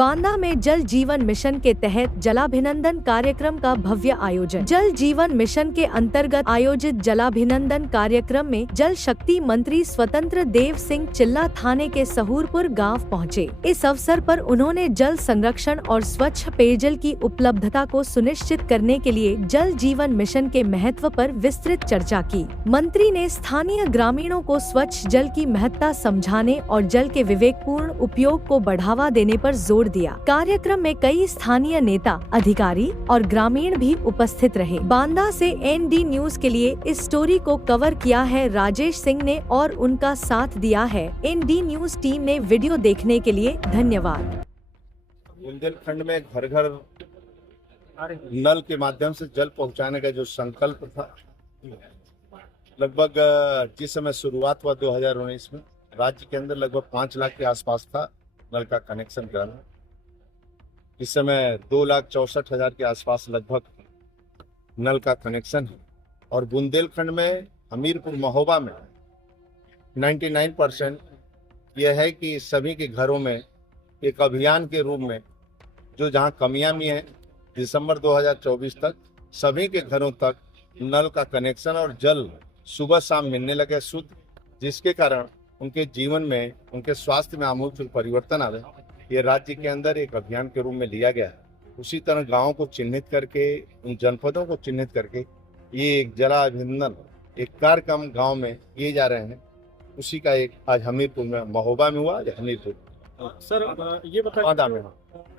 बांदा में जल जीवन मिशन के तहत जलाभिनंदन कार्यक्रम का भव्य आयोजन। जल जीवन मिशन के अंतर्गत आयोजित जलाभिनंदन कार्यक्रम में जल शक्ति मंत्री स्वतंत्र देव सिंह चिल्ला थाने के सहूरपुर गांव पहुंचे। इस अवसर पर उन्होंने जल संरक्षण और स्वच्छ पेयजल की उपलब्धता को सुनिश्चित करने के लिए जल जीवन मिशन के महत्व पर विस्तृत चर्चा की। मंत्री ने स्थानीय ग्रामीणों को स्वच्छ जल की महत्ता समझाने और जल के विवेकपूर्ण उपयोग को बढ़ावा देने पर जोर दिया। कार्यक्रम में कई स्थानीय नेता, अधिकारी और ग्रामीण भी उपस्थित रहे। बांदा से एनडी न्यूज के लिए इस स्टोरी को कवर किया है राजेश सिंह ने और उनका साथ दिया है एनडी न्यूज टीम ने। वीडियो देखने के लिए धन्यवाद। बुंदेलखंड में घर घर नल के माध्यम से जल पहुंचाने का जो संकल्प था, लगभग जिस समय शुरुआत हुआ 2019 में राज्य के अंदर लगभग 5 लाख के आसपास था नल का कनेक्शन कराना। इस समय 2,64,000 के आसपास लगभग नल का कनेक्शन है और बुंदेलखंड में हमीरपुर महोबा में 99% यह है कि सभी के घरों में एक अभियान के रूप में जो जहां कमियां भी हैं, दिसंबर 2024 तक सभी के घरों तक नल का कनेक्शन और जल सुबह शाम मिलने लगे शुद्ध, जिसके कारण उनके जीवन में, उनके स्वास्थ्य में आमूल परिवर्तन आवे। ये राज्य के अंदर एक अभियान के रूप में लिया गया है। उसी तरह गांवों को चिन्हित करके, उन जनपदों को चिन्हित करके ये एक जलाभिनंदन एक कार्यक्रम गांव में किए जा रहे हैं। उसी का एक आज हमीरपुर में, महोबा में हुआ, हमीरपुर। सर ये बताइए,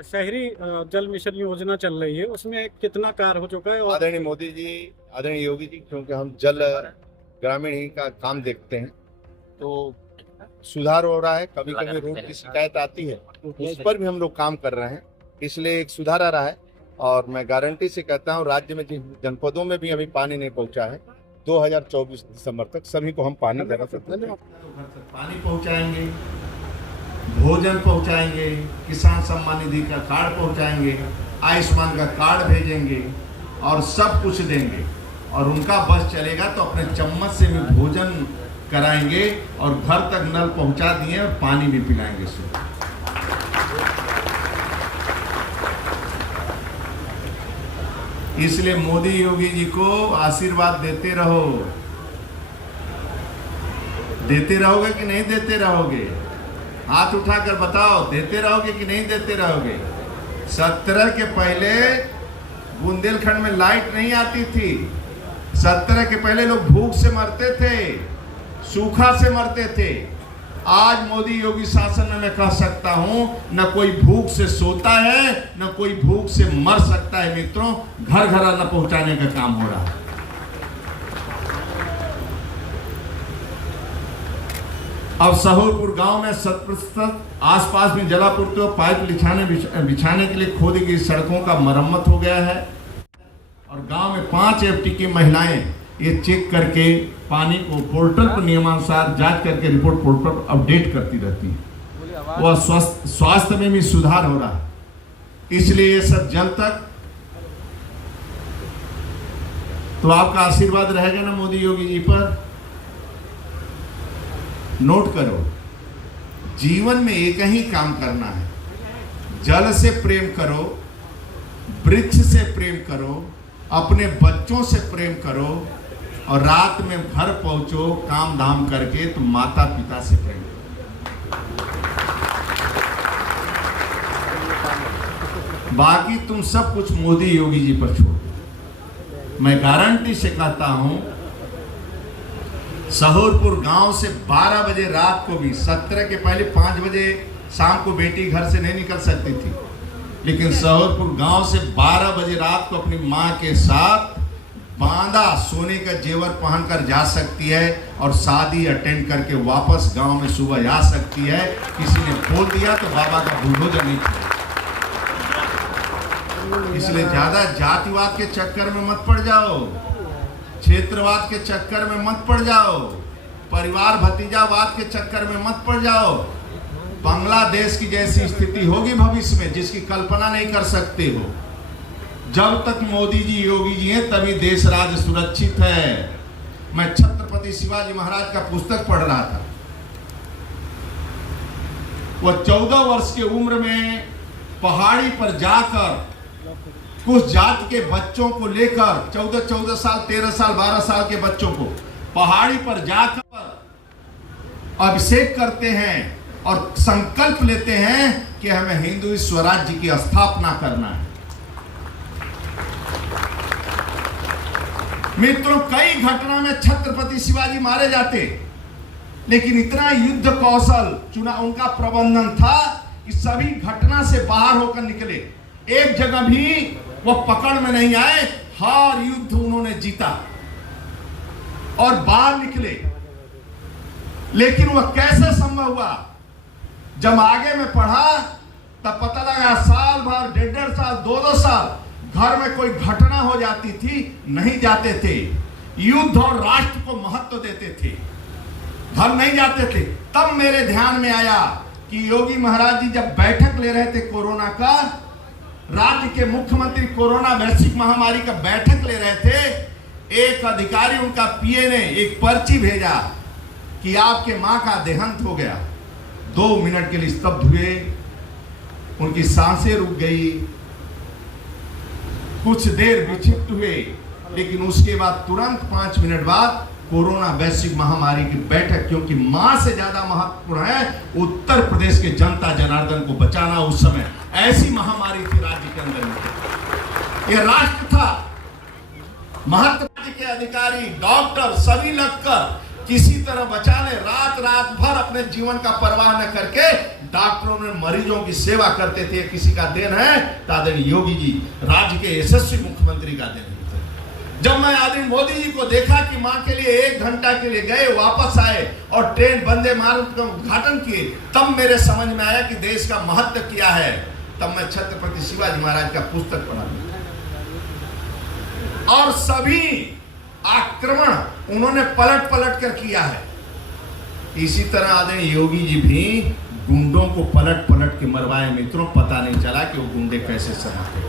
शहरी जल मिशन योजना चल रही है, उसमें कितना कार्य हो चुका है? आदरणीय मोदी जी, आदरणीय योगी जी, क्योंकि हम जल ग्रामीण ही का काम देखते हैं तो सुधार हो रहा है। कभी कभी रोड की शिकायत आती है, उस पर भी हम लोग काम कर रहे हैं, इसलिए एक सुधार आ रहा है। और मैं गारंटी से कहता हूँ राज्य में जिन जनपदों में भी अभी पानी नहीं पहुंचा है, 2024 दिसंबर तक सभी को हम पानी देना सकते हैं। पानी पहुंचाएंगे, भोजन पहुंचाएंगे, किसान सम्मान निधि का कार्ड पहुंचाएंगे, आयुष्मान का कार्ड भेजेंगे और सब कुछ देंगे। और उनका बस चलेगा तो अपने चम्मच से भी भोजन कराएंगे और घर तक नल पहुंचा दिए और पानी भी पिलाएंगे। इसलिए मोदी योगी जी को आशीर्वाद देते रहो। देते रहोगे कि नहीं देते रहोगे? हाथ उठाकर बताओ, देते रहोगे कि नहीं देते रहोगे? 17 के पहले बुंदेलखंड में लाइट नहीं आती थी। 17 के पहले लोग भूख से मरते थे, सूखा से मरते थे। आज मोदी योगी शासन में मैं कह सकता हूं, न कोई भूख से सोता है, न कोई भूख से मर सकता है। मित्रों, घर घर अन्न पहुंचाने का काम हो रहा है। अब सहूरपुर गांव में 100% आसपास में जलापूर्ति और पाइप बिछाने के लिए खोदी गई सड़कों का मरम्मत हो गया है और गांव में 5 FT की महिलाएं ये चेक करके पानी को पोर्टल पर नियमानुसार जांच करके रिपोर्ट पोर्टल पर अपडेट करती रहती है। वह स्वास्थ्य में भी सुधार हो रहा है। इसलिए ये सब जल तक तो आपका आशीर्वाद रहेगा ना मोदी योगी जी पर। नोट करो, जीवन में एक ही काम करना है, जल से प्रेम करो, वृक्ष से प्रेम करो, अपने बच्चों से प्रेम करो और रात में घर पहुंचो काम धाम करके तो माता पिता से प्रेम करो। बाकी तुम सब कुछ मोदी योगी जी पर छोड़ो। मैं गारंटी से कहता हूं, सहूरपुर गांव से 12 बजे रात को भी, 17 के पहले 5 बजे शाम को बेटी घर से नहीं निकल सकती थी, लेकिन सहूरपुर गांव से 12 बजे रात को अपनी मां के साथ बांदा सोने का जेवर पहनकर जा सकती है और शादी अटेंड करके वापस गांव में सुबह आ सकती है। किसी ने बोल दिया तो बाबा का बुलडोजर नहीं किया। इसलिए ज्यादा जातिवाद के चक्कर में मत पड़ जाओ, क्षेत्रवाद के चक्कर में मत पड़ जाओ, परिवार भतीजावाद के चक्कर में मत पड़ जाओ। बांग्लादेश की जैसी स्थिति होगी भविष्य में जिसकी कल्पना नहीं कर सकते हो। जब तक मोदी जी योगी जी हैं तभी देश राज सुरक्षित है। मैं छत्रपति शिवाजी महाराज का पुस्तक पढ़ रहा था। वह 14 वर्ष की उम्र में पहाड़ी पर जाकर कुछ जात के बच्चों को लेकर 14 साल 13 साल 12 साल के बच्चों को पहाड़ी पर जाकर अभिषेक करते हैं और संकल्प लेते हैं कि हमें हिंदू स्वराज्य की स्थापना करना है। मित्रों, कई घटना में छत्रपति शिवाजी मारे जाते, लेकिन इतना युद्ध कौशल चुना उनका प्रबंधन था कि सभी घटना से बाहर होकर निकले। एक जगह भी वह पकड़ में नहीं आए, हर युद्ध उन्होंने जीता और बाहर निकले। लेकिन वह कैसे संभव हुआ? जब आगे में पढ़ा तब पता लगा साल भर 1.5 साल 2-2 साल घर में कोई घटना हो जाती थी, नहीं जाते थे। युद्ध और राष्ट्र को महत्व देते थे, घर नहीं जाते थे। तब मेरे ध्यान में आया कि योगी महाराज जी जब बैठक ले रहे थे कोरोना का, राज्य के मुख्यमंत्री कोरोना वैश्विक महामारी का बैठक ले रहे थे, एक अधिकारी उनका पीए ने एक पर्ची भेजा कि आपके मां का देहांत हो गया। 2 मिनट के लिए स्तब्ध हुए, उनकी सांसें रुक गई, कुछ देर विक्षिप्त हुए, लेकिन उसके बाद तुरंत 5 मिनट बाद कोरोना वैश्विक महामारी की बैठक, क्योंकि मां से ज्यादा महत्वपूर्ण है उत्तर प्रदेश के जनता जनार्दन को बचाना। उस समय ऐसी महामारी थी राज्य के अंदर में, यह राष्ट्र था। महत्व के अधिकारी डॉक्टर सभी लगकर किसी तरह बचाने रात भर अपने जीवन का परवाह न करके डॉक्टरों ने मरीजों की सेवा करते थे। किसी का देन है तो आदरणीय योगी जी, राज्य के यशस्वी मुख्यमंत्री का देन है। जब मैं आदरणीय मोदी जी को देखा कि मां के लिए 1 घंटा के लिए गए, वापस आए और ट्रेन वंदे भारत का उद्घाटन किए, तब मेरे समझ में आया कि देश का महत्व क्या है। तब मैं छत्रपति शिवाजी महाराज का पुस्तक पढ़ा और सभी आक्रमण उन्होंने पलट कर किया है। इसी तरह आदरणीय योगी जी भी गुंडों को पलट के मरवाए। मित्रों, पता नहीं चला कि वो गुंडे कैसे समाते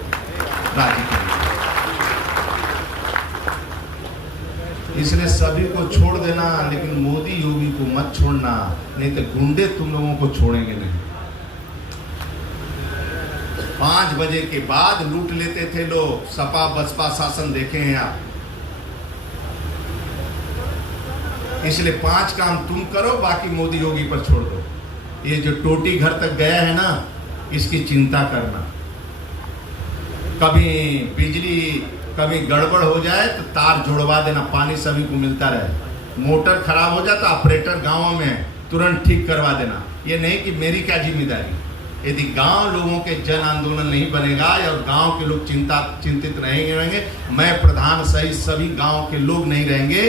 राज्य के लिए। इसलिए सभी को छोड़ देना, लेकिन मोदी योगी को मत छोड़ना, नहीं तो गुंडे तुम लोगों को छोड़ेंगे नहीं। 5 बजे के बाद लूट लेते थे लोग। सपा बसपा शासन देखे हैं आप। इसलिए 5 काम तुम करो, बाकी मोदी योगी पर छोड़ दो। ये जो टोटी घर तक गया है ना, इसकी चिंता करना। कभी बिजली कभी गड़बड़ हो जाए तो तार जोड़वा देना, पानी सभी को मिलता रहे। मोटर खराब हो जाए तो ऑपरेटर गाँव में तुरंत ठीक करवा देना। ये नहीं कि मेरी क्या जिम्मेदारी। यदि गांव लोगों के जन आंदोलन नहीं बनेगा और गांव के लोग चिंतित रहेंगे, मैं प्रधान सहित सभी गांव के लोग नहीं रहेंगे,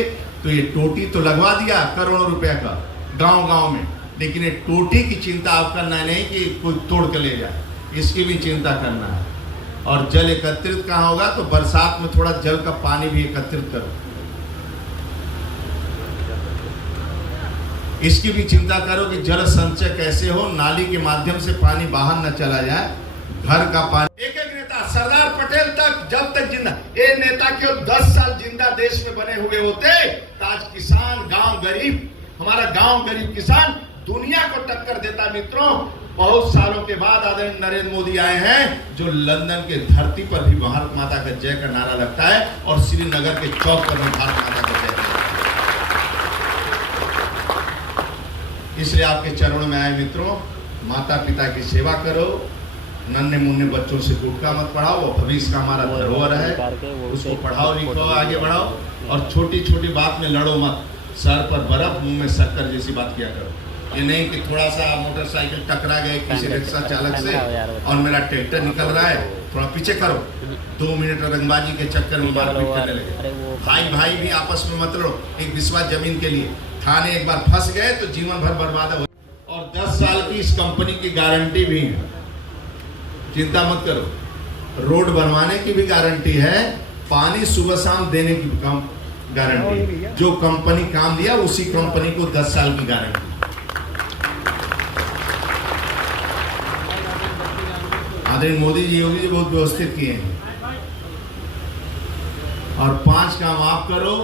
तो ये टोटी तो लगवा दिया करोड़ों रुपए का गांव में, लेकिन ये टोटी की चिंता आप करना है, नहीं कि कोई तोड़ के ले जाए, इसकी भी चिंता करना है। और जल एकत्रित कहाँ होगा, तो बरसात में थोड़ा जल का पानी भी एकत्रित करो, इसकी भी चिंता करो कि जल संचय कैसे हो, नाली के माध्यम से पानी बाहर न चला जाए, घर का पानी। एक नेता सरदार पटेल तक जब तक जिंदा, ये नेता केवल 10 साल जिंदा देश में बने हुए होते तो आज किसान, गांव गरीब, हमारा गांव गरीब किसान दुनिया को टक्कर देता। मित्रों, बहुत सालों के बाद आदरणीय नरेंद्र मोदी आए हैं, जो लंदन के धरती पर भी भारत माता का जय का नारा लगता है और श्रीनगर के चौक पर भी भारत माता का जय। इसलिए आपके चरणों में आए मित्रों, माता पिता की सेवा करो, नन्हे मुन्ने बच्चों से गुटखा मत पढ़ाओ, वो भविष्य का हमारा धरोहर है, उसको पढ़ाओ लिखो, आगे बढ़ाओ, और छोटी छोटी बात में लड़ो मत। सर पर बर्फ, मुंह में शक्कर जैसी बात किया करो। ये नहीं कि थोड़ा सा मोटरसाइकिल टकरा गए किसी रिक्शा चालक से और मेरा ट्रैक्टर निकल रहा है, थोड़ा पीछे करो, 2 मिनट रंगबाजी के चक्कर में मारपीट करने लगे। भाई भी आपस में मत लड़ो, एक विश्वास जमीन के लिए। थाने एक बार फंस गए तो जीवन भर बर्बाद हो। और 10 साल की इस कंपनी की गारंटी भी है, चिंता मत करो। रोड बनवाने की भी गारंटी है, पानी सुबह शाम देने की गारंटी। जो कंपनी काम दिया उसी कंपनी को 10 साल की गारंटी। आदरणीय मोदी जी, योगी जी बहुत व्यवस्थित किए हैं। और 5 काम आप करो।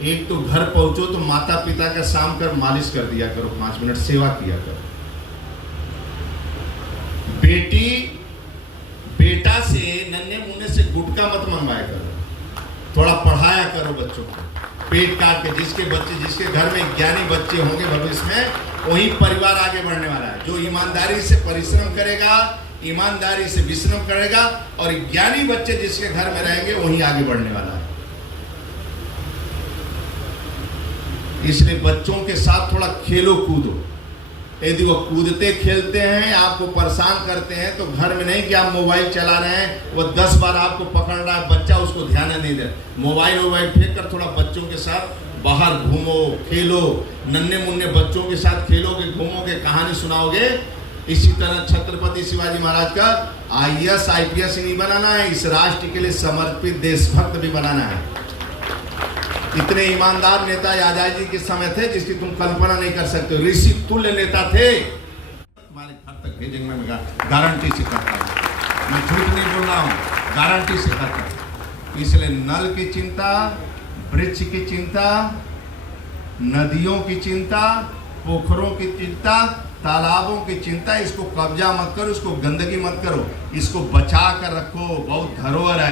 एक तो घर पहुंचो तो माता पिता का शाम कर मालिश कर दिया करो, 5 मिनट सेवा किया करो। बेटी गुटखा मत मंगवाया करो, थोड़ा पढ़ाया करो बच्चों को पेट काट के। जिसके घर में ज्ञानी बच्चे होंगे भविष्य में, वही परिवार आगे बढ़ने वाला है। जो ईमानदारी से परिश्रम करेगा, ईमानदारी से विश्रम करेगा और ज्ञानी बच्चे जिसके घर में रहेंगे वही आगे बढ़ने वाला है। इसलिए बच्चों के साथ थोड़ा खेलो कूदो। यदि वो कूदते खेलते हैं, आपको परेशान करते हैं, तो घर में नहीं कि आप मोबाइल चला रहे हैं, वो 10 बार आपको पकड़ रहा है, बच्चा उसको ध्यान नहीं दे। मोबाइल फेंक कर थोड़ा बच्चों के साथ बाहर घूमो, खेलो, नन्हे मुन्ने बच्चों के साथ खेलोगे, घूमोगे, कहानी सुनाओगे। इसी तरह छत्रपति शिवाजी महाराज का IAS IPS नहीं बनाना है, इस राष्ट्र के लिए समर्पित देशभक्त भी बनाना है। इतने ईमानदार नेता आजादी जी के समय थे जिसकी तुम कल्पना नहीं कर सकते हो। ऋषि तुल्य नेता थे। तुम्हारे घर तक भेजेंगे, मैं गारंटी से करता हूँ, मैं झूठ नहीं बोल रहा हूँ, गारंटी से करता हूँ। इसलिए नल की चिंता, वृक्ष की चिंता, नदियों की चिंता, पोखरों की चिंता, तालाबों की चिंता, इसको कब्जा मत करो, इसको गंदगी मत करो, इसको बचा कर रखो, बहुत धरोहर है।